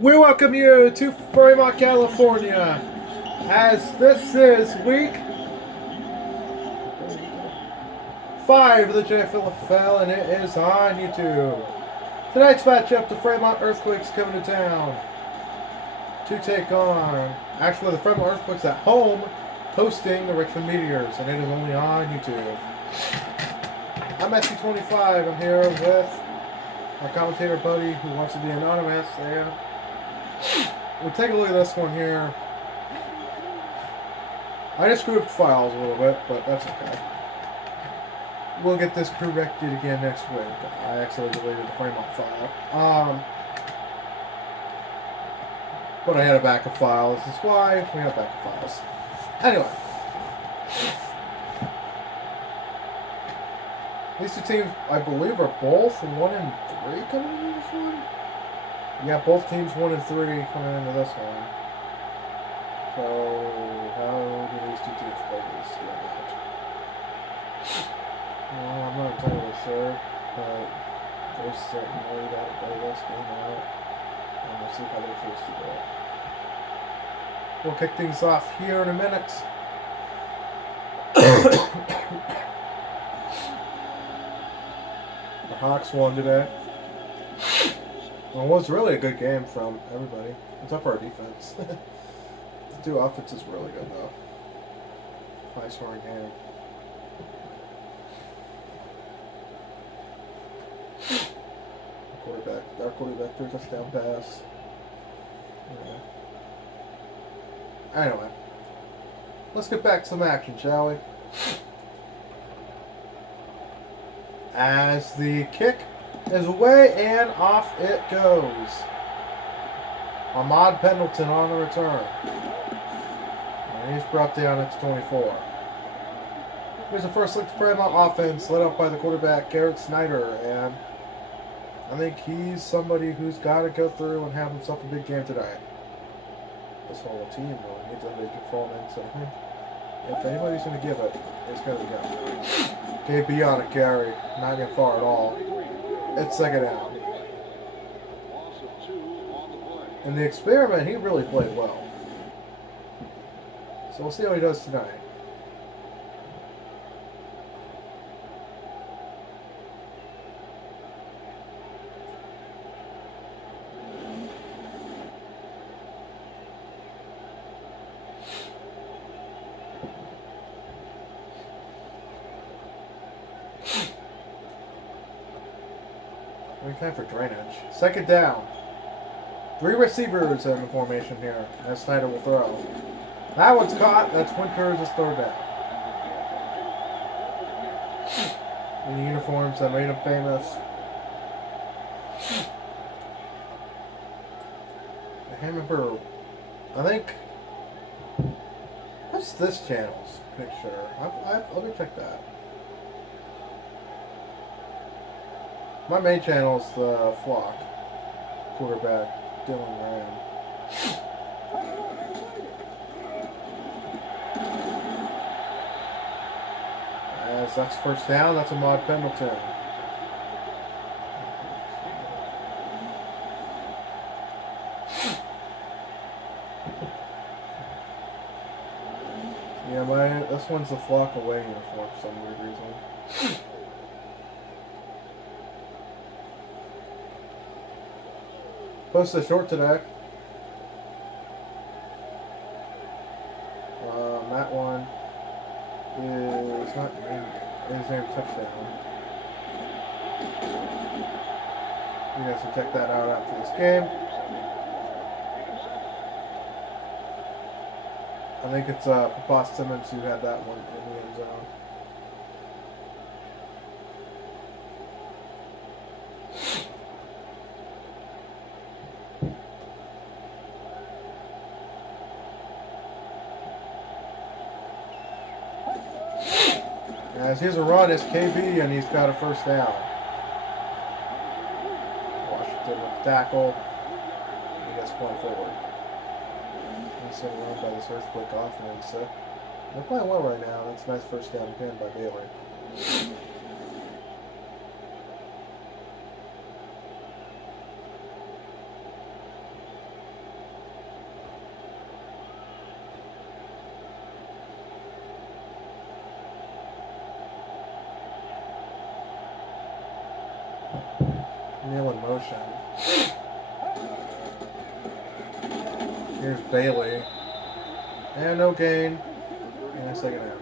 We welcome you to Fremont, California, as this is week 5 of the JFLFL, and it is on YouTube. Tonight's matchup, the Fremont Earthquakes coming to town to take on, actually the Fremont Earthquakes at home, hosting the Richmond Meteors, and it is only on YouTube. I'm SC25, I'm here with our commentator buddy who wants to be anonymous there. We'll take a look at this one here. I just screwed up files a little bit, but that's okay. We'll get this corrected again next week. I actually deleted the Fremont file. But I had a backup file. This is why we have backup files. Anyway. These two teams, I believe, are both 1 and 3 coming into this one. Yeah, both teams 1 and 3 coming into this one. So, how do these two teams play this game out? Well, I'm not entirely sure, but there's certainly got to play this game out, and we'll see how they choose to do it. We'll kick things off here in a minute. The Hawks won today. Well, it was really a good game from everybody. Except for our defense. The two offenses were really good, though. High scoring game. Our quarterback threw a touchdown pass. Yeah. Anyway. Let's get back to some action, shall we? As the kick is away and off it goes. Ahmad Pendleton on the return. And he's brought down at 24. Here's the first look to Fremont offense, led up by the quarterback, Garrett Snyder. And I think he's somebody who's got to go through and have himself a big game today. This whole team really needs a big performance. If anybody's going to give it, it's going to be him. KB on a carry. Not getting far at all. It's second down. In the experiment, he really played well. So we'll see how he does tonight. Time for drainage. Second down. 3 receivers in the formation here. As Snyder will throw. That one's caught. That's Winters' third down. In the uniforms that made him famous. I can't remember. I think. What's this channel's picture? Let me check that. My main channel is the Flock quarterback, Dylan Ryan. As that's first down, that's Ahmad Pendleton. Yeah, this one's the Flock away uniform for some weird reason. Posted short today. That one is not his name touchdown. You guys can check that out after this game. I think it's Papa Simmons who had that one in the end zone. As here's a run, it's KB, and he's got a first down. Washington with the tackle. He gets point forward. He's going to run by this Earthquake offense. They're playing well right now. That's a nice first down pin by Baylor. McNeil in motion. Here's Bailey. And no gain. And second out.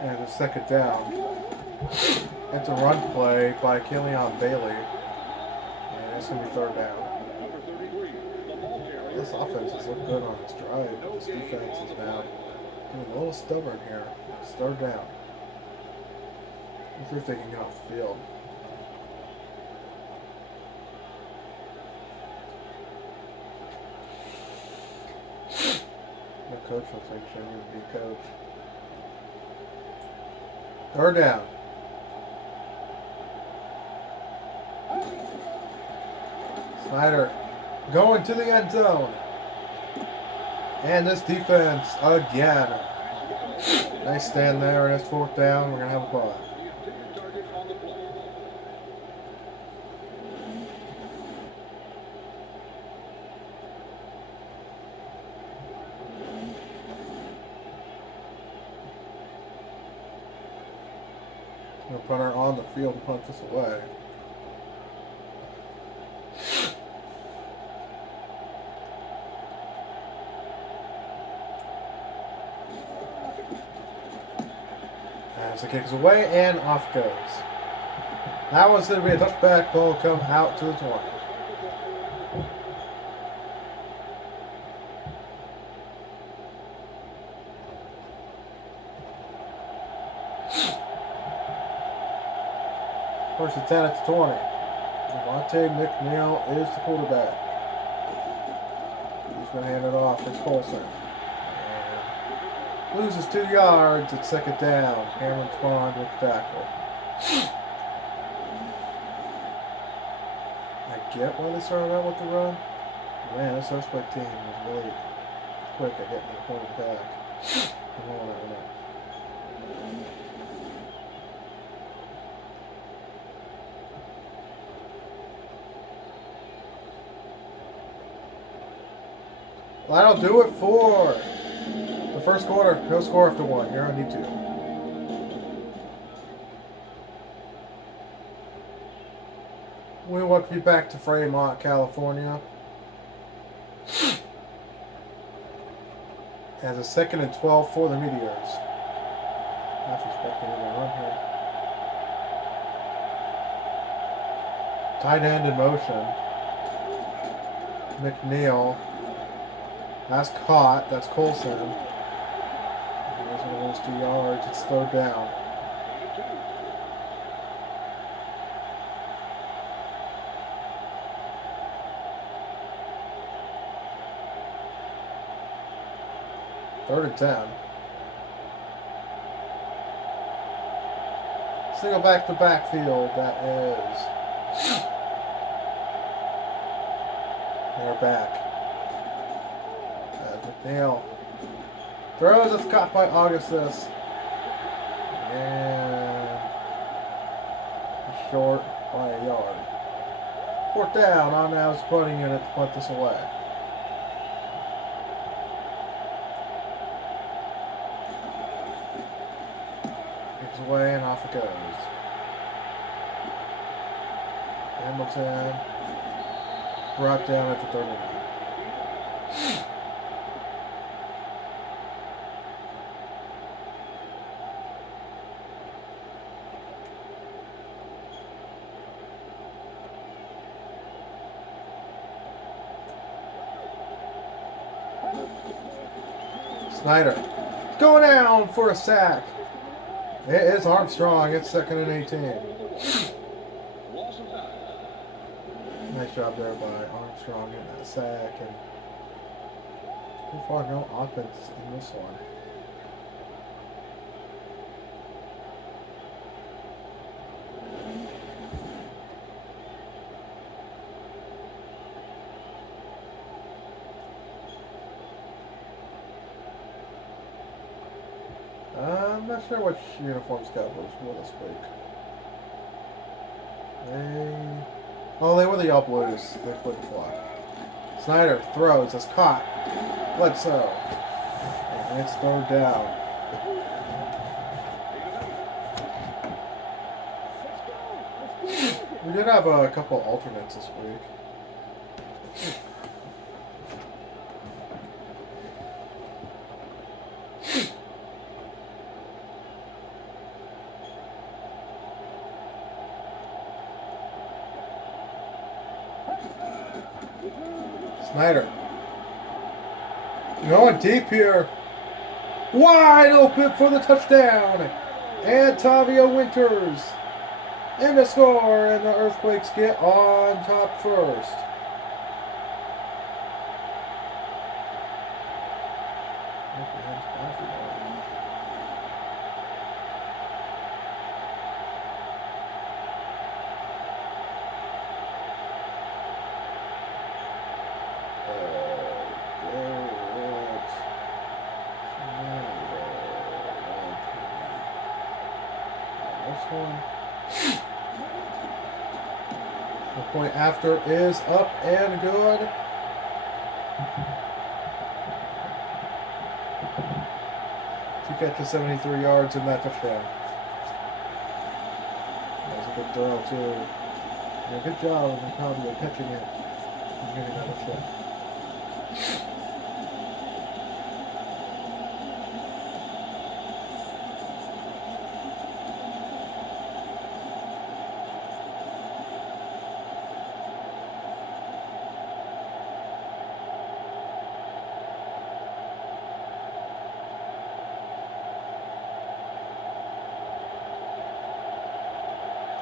And a second down. It's a run play by Killian Bailey. And it's going to be third down. This offense has looked good on this drive. This defense is now getting a little stubborn here. It's third down. Let's see if they can get off the field. The coach looks like she needs to be a coach. Third down. Snyder going to the end zone. And this defense again. Nice stand there, and it's fourth down. We're going to have a ball. No punter on the field to punt this away. As the kick is away and off goes. That one's going to be a touchback. Ball come out to the 20. First and 10 at the 20. Devontae McNeil is the quarterback. He's going to hand it off. It's Colson. And loses 2 yards at second down. Cameron Spond with the tackle. I get why they started out with the run. Man, this suspect team was really quick at getting the point back. That'll do it for the first quarter. No score after 1. You're on D2. We want to be back to Fremont, California. As a 2nd and 12 for the Meteors. Not expecting any run here. Tight end in motion. McNeil. That's caught. That's Colson. He's going to lose 2 yards. It's third down. Third and 10. Single back to backfield. That is. They're back. McNeil throws. It's caught by Augustus. And short by a yard. Fourth down. On now is punting unit to punt this away. Kicks away and off it goes. Hamilton brought down at the 39. Snyder going down for a sack. It is Armstrong. It's 2nd and 18. Nice job there by Armstrong in that sack. And so far, no offense in this one. I'm not sure which uniforms Cowboys wore this week. They were the All Blues. They played the block. Snyder throws. It's caught. Bledsoe. And it's third down. We did have a couple alternates this week. Snyder. Going deep here. Wide open for the touchdown. And Tavio Winters in the score. And the Earthquakes get on top first. The point after is up and good. Two catches, 73 yards in that touchdown. That was a good throw too. Yeah, good job of Fabio catching it and getting that touchdown.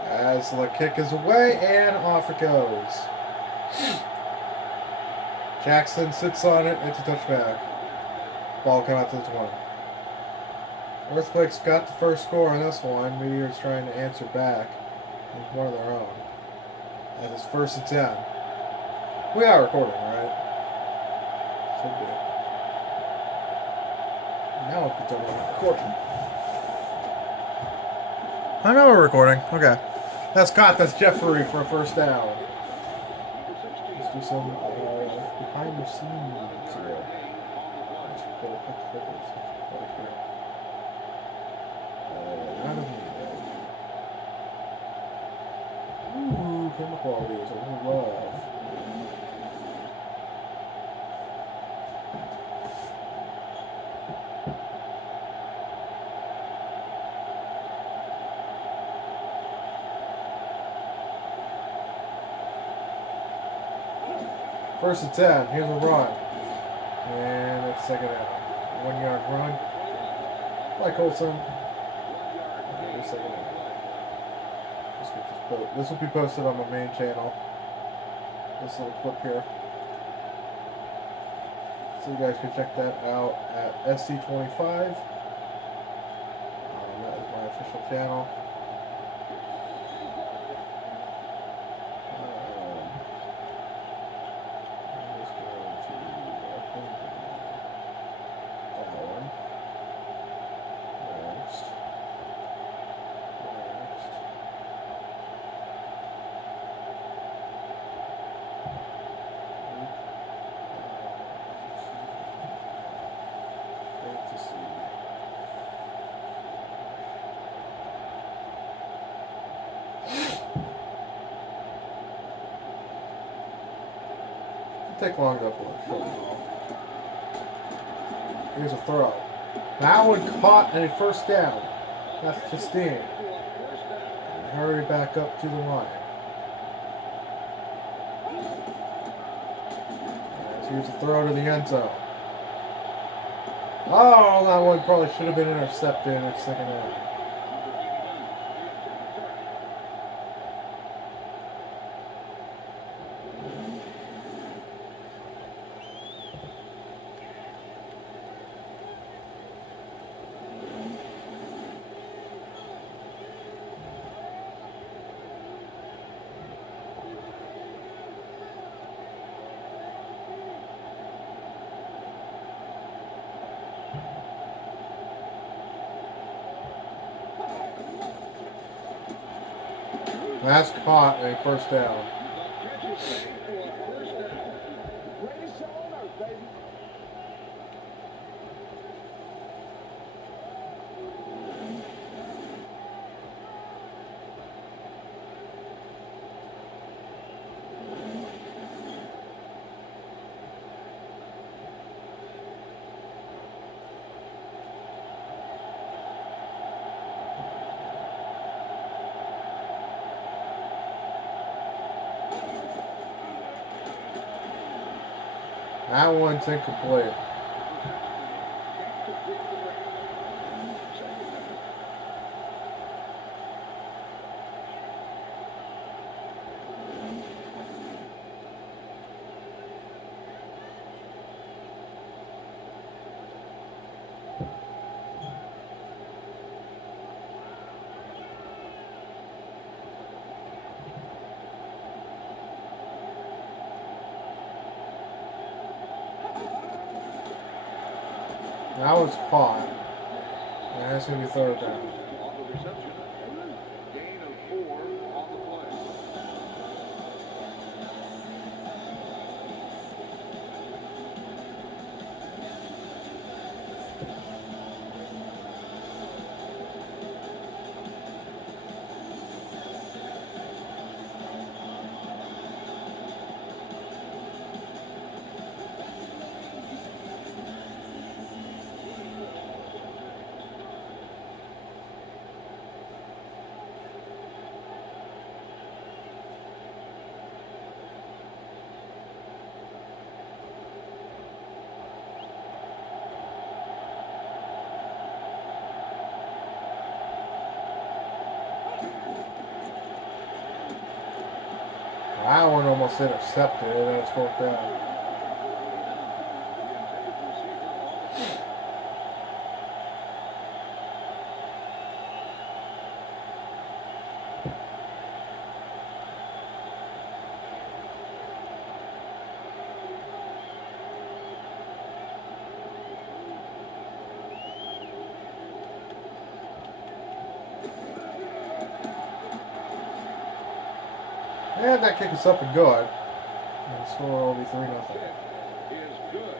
As the kick is away and off it goes. Jackson sits on it. It's a touchback. Ball come out to the 20. Earthquakes got the first score on this one. Meteors trying to answer back with one of their own. And it's 1st and 10. We are recording, right? Should be. Now it's recording. I know we're recording. Okay. That's caught. That's Jeffrey for a first down. Let's do some behind the scenes here. Let's pull up the clippers. Ooh, camera quality is a little rough. First and 10. Here's a run. And it's second down. 1 yard run. By Colson. And second down. Let's get this will be posted on my main channel. This little clip here. So you guys can check that out at SC25. That is my official channel. Take long enough for it. Here's a throw. That one caught and a first down. That's Justine. And hurry back up to the line. And here's a throw to the end zone. Oh, that one probably should have been intercepted at second down. That's caught a first down. That one's incomplete. That was caught. And that's going to be third down. Gain of 4 on the play. That one almost intercepted. That's fourth down. And that kick is up and good. And the score will be 3-0. Is good.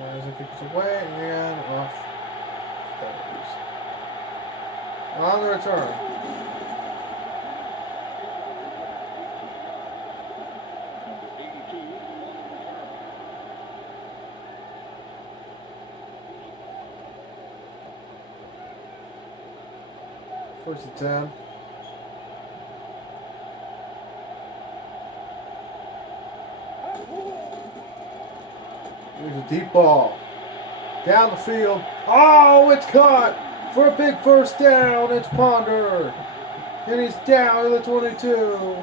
As it kicks away and off. On the return. First and 10. Here's a deep ball. Down the field. Oh, it's caught for a big first down. It's Ponder. And he's down to the 22.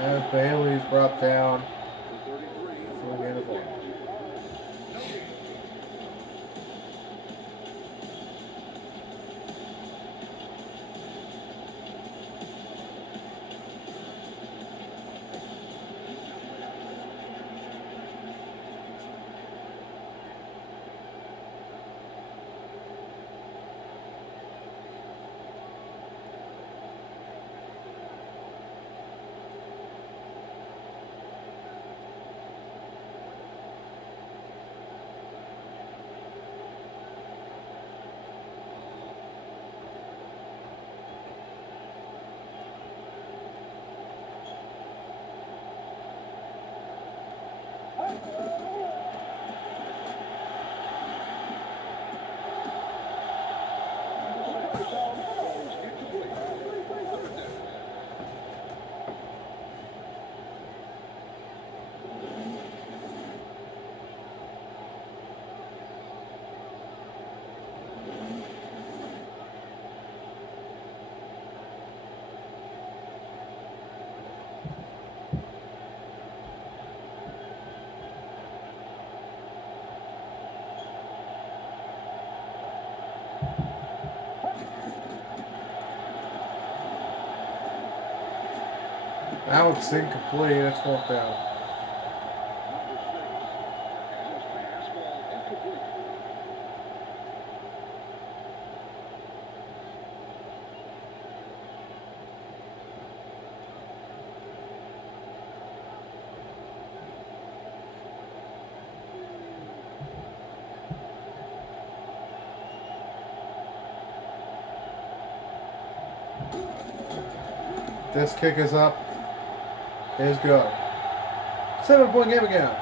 As Bailey's brought down for the end of the Now it's incomplete. It's fourth down. Number 6. This pass ball incomplete. This kick is up. Is good. 7-point game again.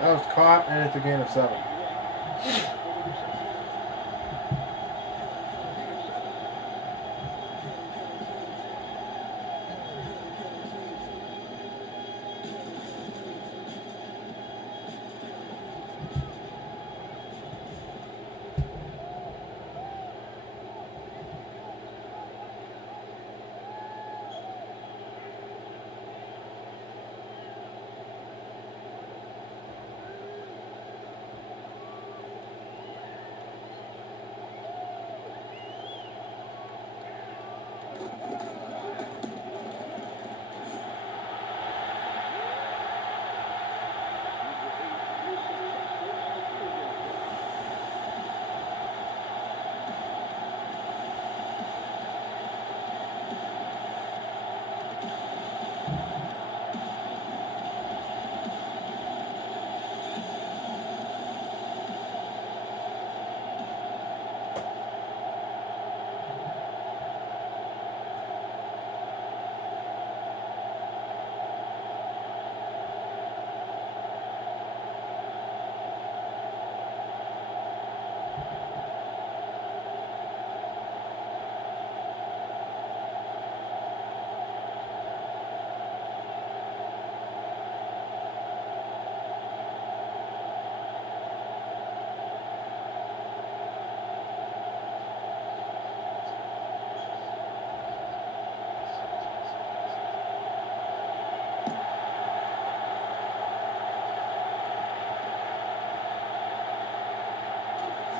That was caught, and it's a gain of 7.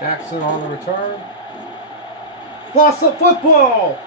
Jackson on the return. Lost the football!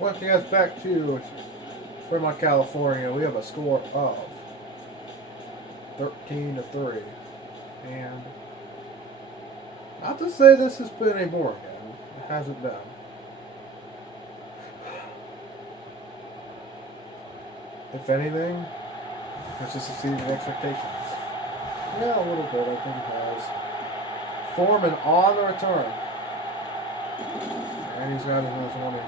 Once you guys back to Fremont, California, we have a score of 13-3. And not to say this has been a boring game. It hasn't been. If anything, it's just exceeded expectations. Yeah, a little bit. I think it has. Foreman on the return. And he's got another one in.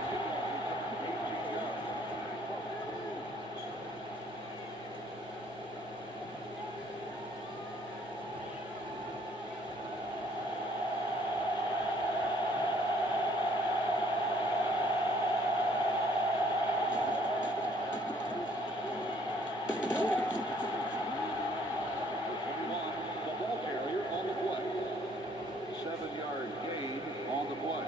The ball carrier on the play. 7-yard gain on the play.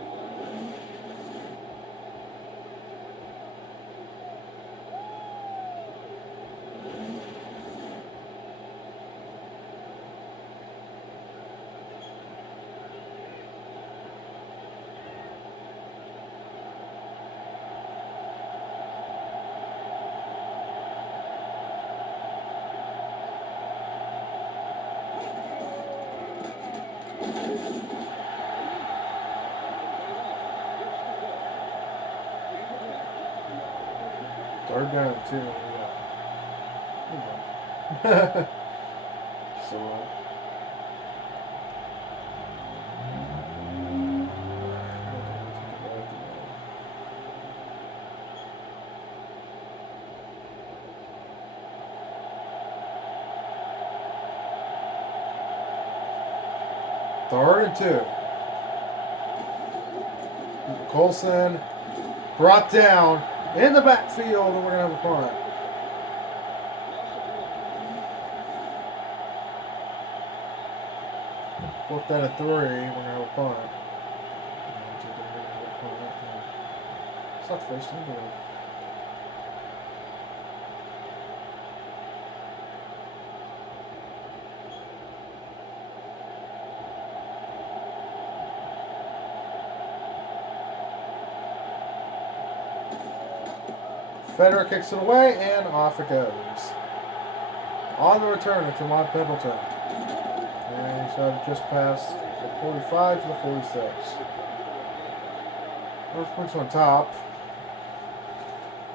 Third down, too. Yeah. So. Third and 2. Colson brought down in the backfield, and we're going to have a punt. Fourth down at 3, we're going to have a punt. It's not the first time doing it. Federer kicks it away, and off it goes. On the return, it's Lamont Pendleton. And he's got just past the 45 to the 46. Earthquakes on top.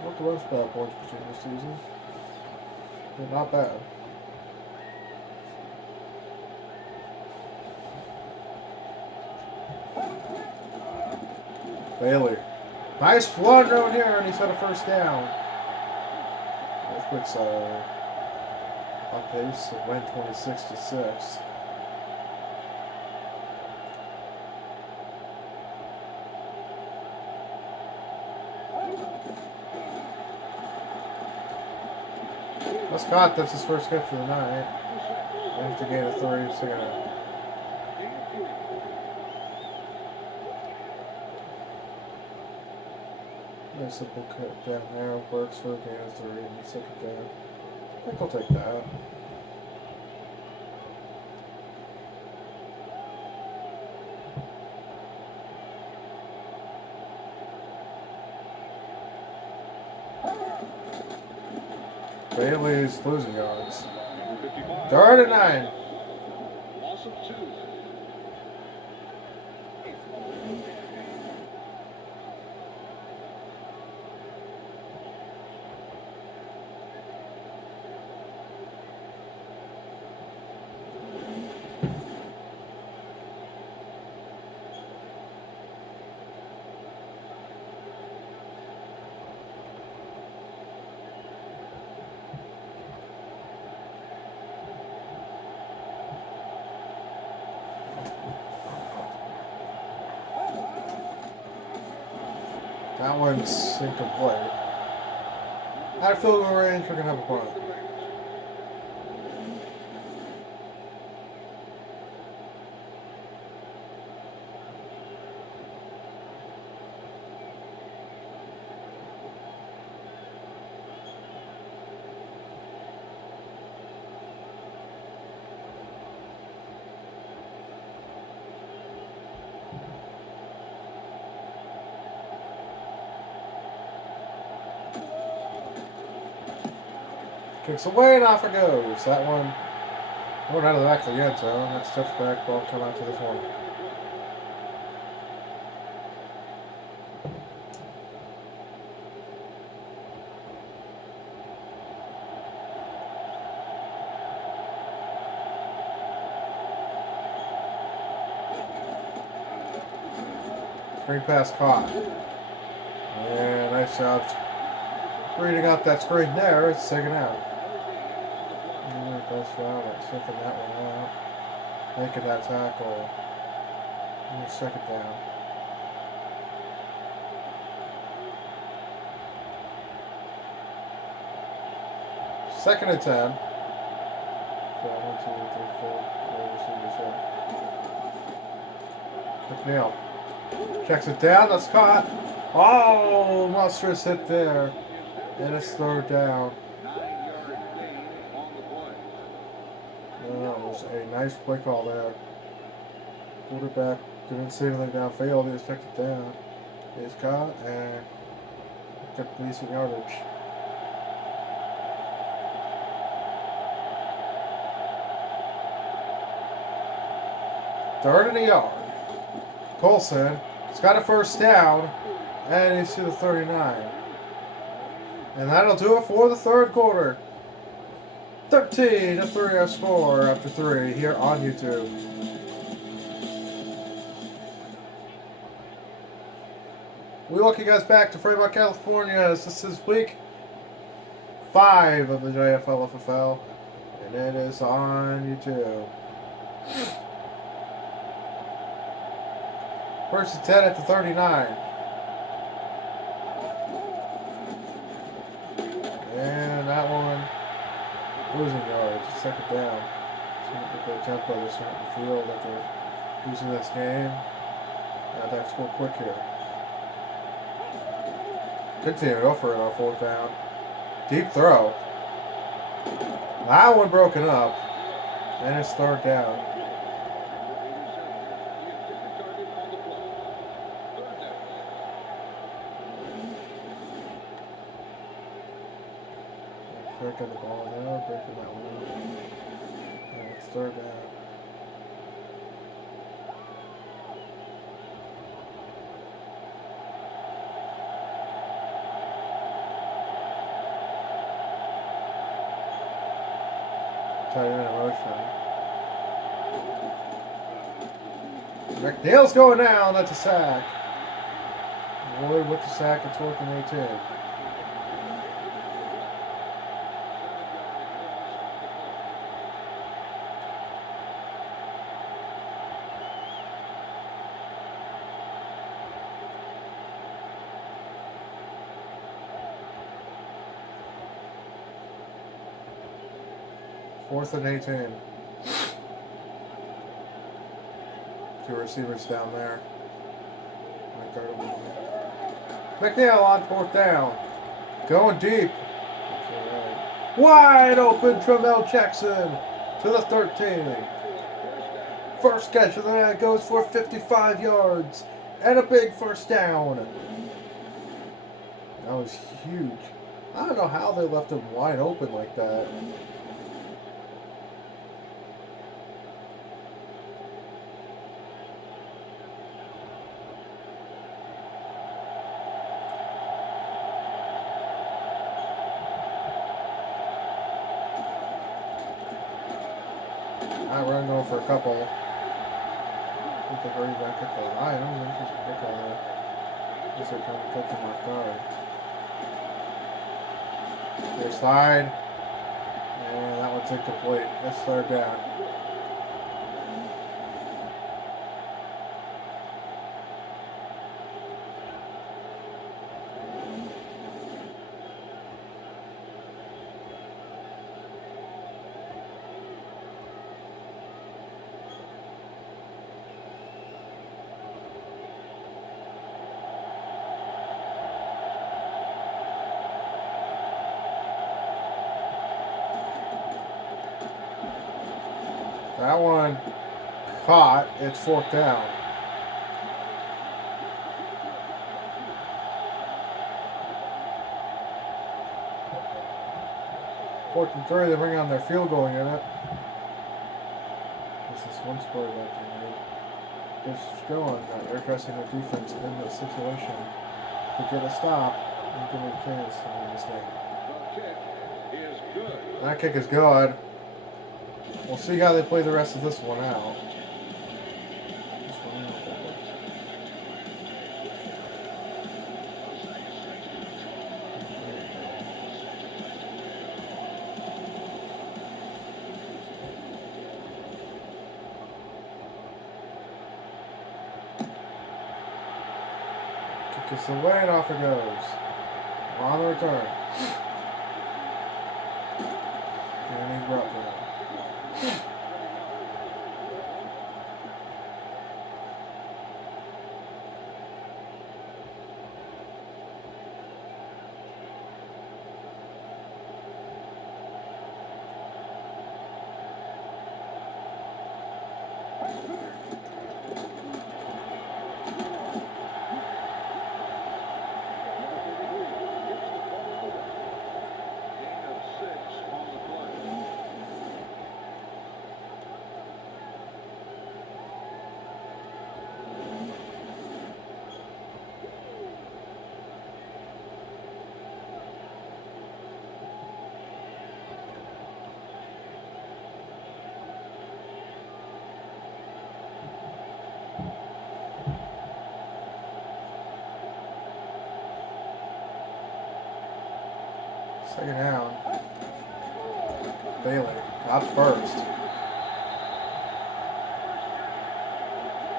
What the rest bad points between this season? They're not bad. Bailey. Nice flood down here, and he's got a first down. Earthquakes are on pace to win 26-6. Scott, that's his first catch for the night. After gain of 3, so nice simple cut down there. Works for a gain of 3 and the second down. I think I'll take that. Bailey's losing yards. 3rd and 9. Loss of 2. That one's incomplete. Out of field goal range, we're going to have a punt. Kicks away and off it goes. That one going out of the back of the end zone. That's tough back ball come out to the 20. Screen pass caught. And nice job reading out that screen there. It's taken out. And goes foul. Sniffing that one out. Making that tackle. And second down. Second and 10. 1, 2, 3, 4. McNeil checks it down. That's caught. Oh, monstrous hit there. And it's third down. 9-yard gain on the play. That was a nice play call there. Quarterback didn't see anything downfield. He just checked it down. He's caught and kept releasing yardage. Third and a yard. Colson has got a first down, and he's to the 39. And that'll do it for the third quarter. 13-3 our score after 3 here on YouTube. We welcome you guys back to Fremont, California. This is week 5 of the JFL FFL, and it is on YouTube. First and 10 at the 39. And that one losing yards. Second down. The jump brothers in the field that they're using this game. That score quick here. Continue to go for it on fourth down. Deep throw. That one broken up. And it's third down. Breaking the ball now, breaking that one up. And it's third down. Tight end in motion. McNeil's going down, that's a sack. Lloyd with the sack, it's working 18. Fourth and 18. 2 receivers down there. McNeil on fourth down. Going deep. Wide open Tramel Jackson to the 13. First catch of the night goes for 55 yards and a big first down. That was huge. I don't know how they left him wide open like that. We're going to go for a couple. With the hurry back at the line. I don't think it's a pick on that. Guess they're trying to catch him off guard. Their side. And that one's incomplete. That's third down. That one caught. It's fourth down. Fourth and 3. They bring on their field goal unit. This is one score that they made. Just showing that they're dressing their defense in this situation to get a stop and give them a chance to win this game. That kick is good. We'll see how they play the rest of this one out. Gets away and off it goes. On the return. Danny Ruttman. Second down. Bailey, not first.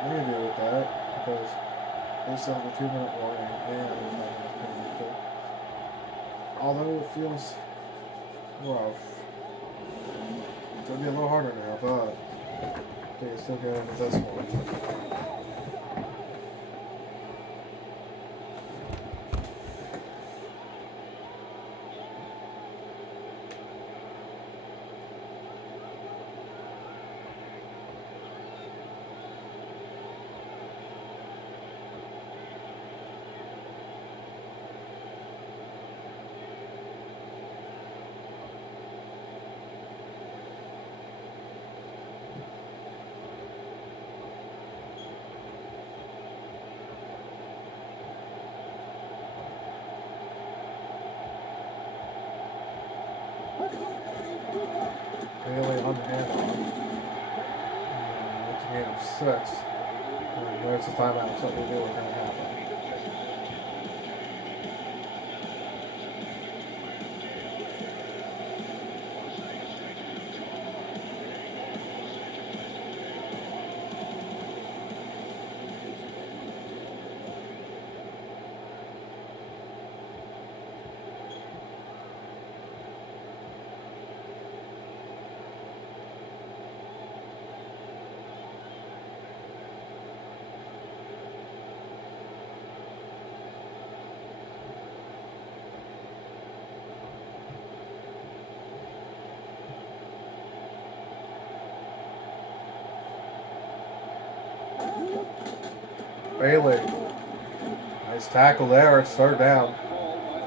What do you do with that? Because they still have a 2-minute warning and although it feels rough, it's going to be a little harder now, but they can still get into this one. Bailey on the handoff. It's a game of 6. And there's the timeout, so we knew what was going to happen. Bailey. Nice tackle there. It's third down.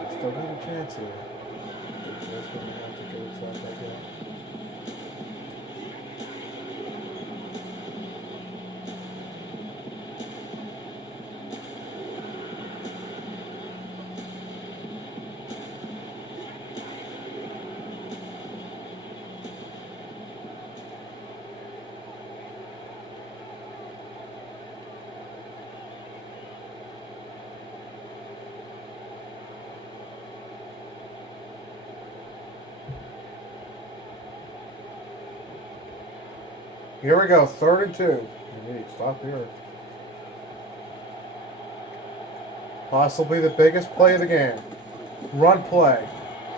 Still got a chance here. Just going to have to go inside that gap. Here we go, 3rd and 2. Indeed, stop here. Possibly the biggest play of the game. Run play.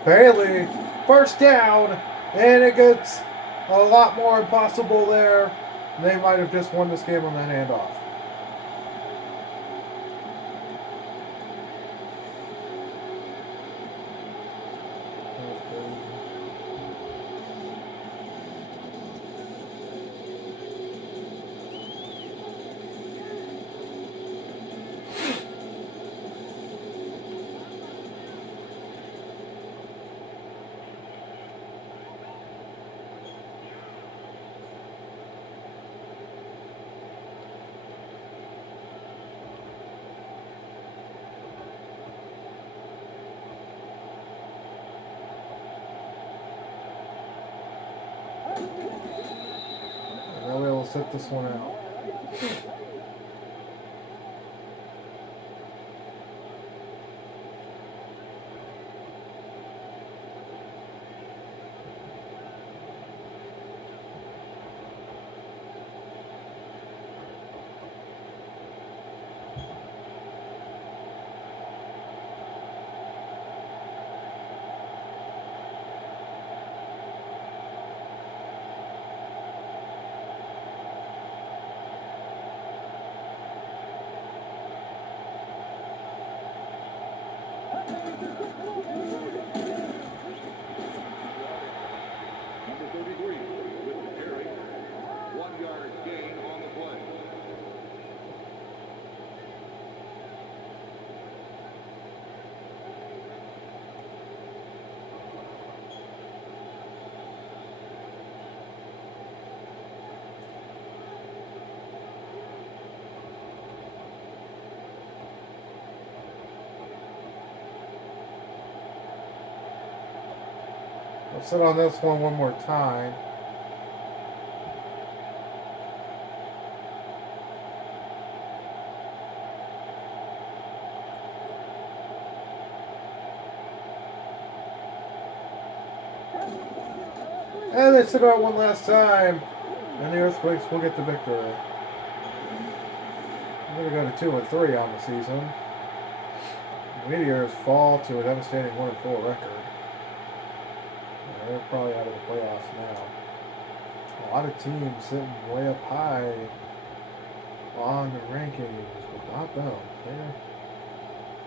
Bailey, first down, and it gets a lot more impossible there. They might have just won this game on that handoff. Now we'll sit this one out. We'll sit on this one more time. And they sit on it one last time. And the Earthquakes will get the victory. We're going to go to 2-3 on the season. The Meteors fall to a devastating 1-4 record. They're probably out of the playoffs now. A lot of teams sitting way up high on the rankings, but not them. They're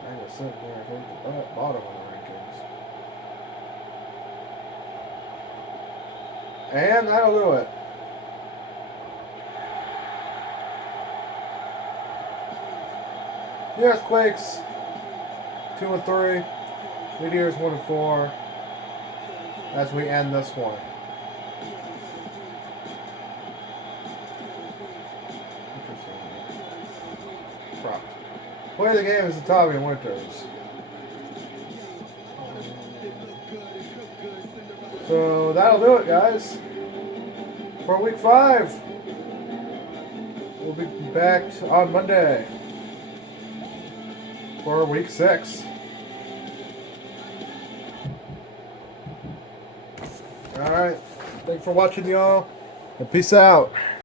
kind of sitting there towards the bottom of the rankings. And that'll do it. The Earthquakes 2-3. Meteors 1-4. As we end this one. Interesting. Prompt. Play the game as the Tommy Winters. So that'll do it, guys. For week 5. We'll be back on Monday for week 6. Alright. Thanks for watching, y'all. And peace out.